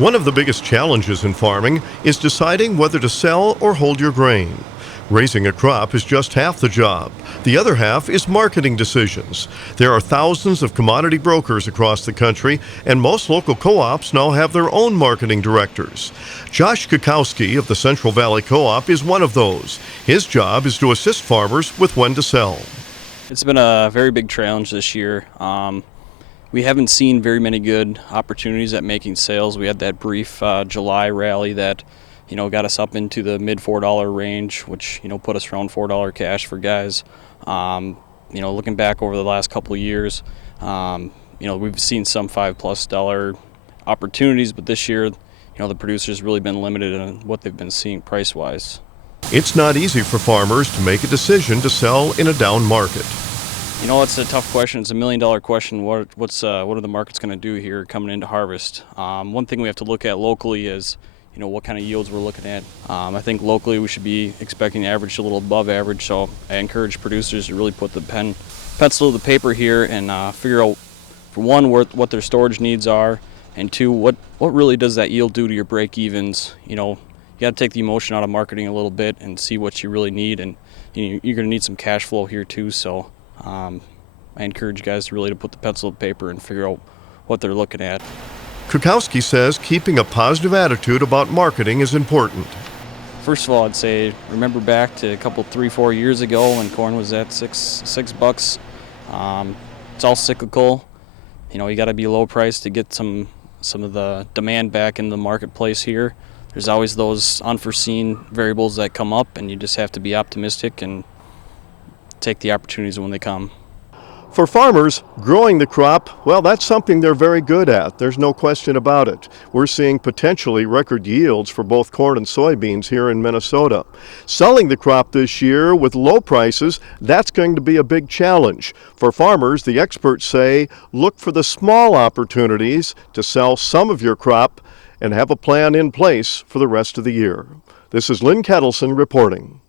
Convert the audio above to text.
One of the biggest challenges in farming is deciding whether to sell or hold your grain. Raising a crop is just half the job. The other half is marketing decisions. There are thousands of commodity brokers across the country, and most local co-ops now have their own marketing directors. Josh Kukowski of the Central Valley Co-op is one of those. His job is to assist farmers with when to sell. It's been a very big challenge this year. We haven't seen very many good opportunities at making sales. We had that brief July rally that, got us up into the mid $4 range, which, put us around $4 cash for guys. Looking back over the last couple of years, we've seen some $5+ opportunities, but this year, the producers really been limited in what they've been seeing price-wise. It's not easy for farmers to make a decision to sell in a down market. It's a tough question. It's $1 million question. What are the markets going to do here coming into harvest? One thing we have to look at locally is, what kind of yields we're looking at. I think locally we should be expecting average a little above average. So I encourage producers to really put the pencil to the paper here and figure out, for one, what their storage needs are, and two, what really does that yield do to your break evens. You got to take the emotion out of marketing a little bit and see what you really need, and you're going to need some cash flow here too. So I encourage guys to really put the pencil to paper and figure out what they're looking at. Kukowski says keeping a positive attitude about marketing is important. First of all, I'd say remember back to a couple, 3-4 years ago when corn was at $6. It's all cyclical. You got to be low price to get some of the demand back in the marketplace here. There's always those unforeseen variables that come up, and you just have to be optimistic and take the opportunities when they come. For farmers, growing the crop, well, that's something they're very good at. There's no question about it. We're seeing potentially record yields for both corn and soybeans here in Minnesota. Selling the crop this year with low prices, that's going to be a big challenge. For farmers, the experts say, look for the small opportunities to sell some of your crop and have a plan in place for the rest of the year. This is Lynn Ketelsen reporting.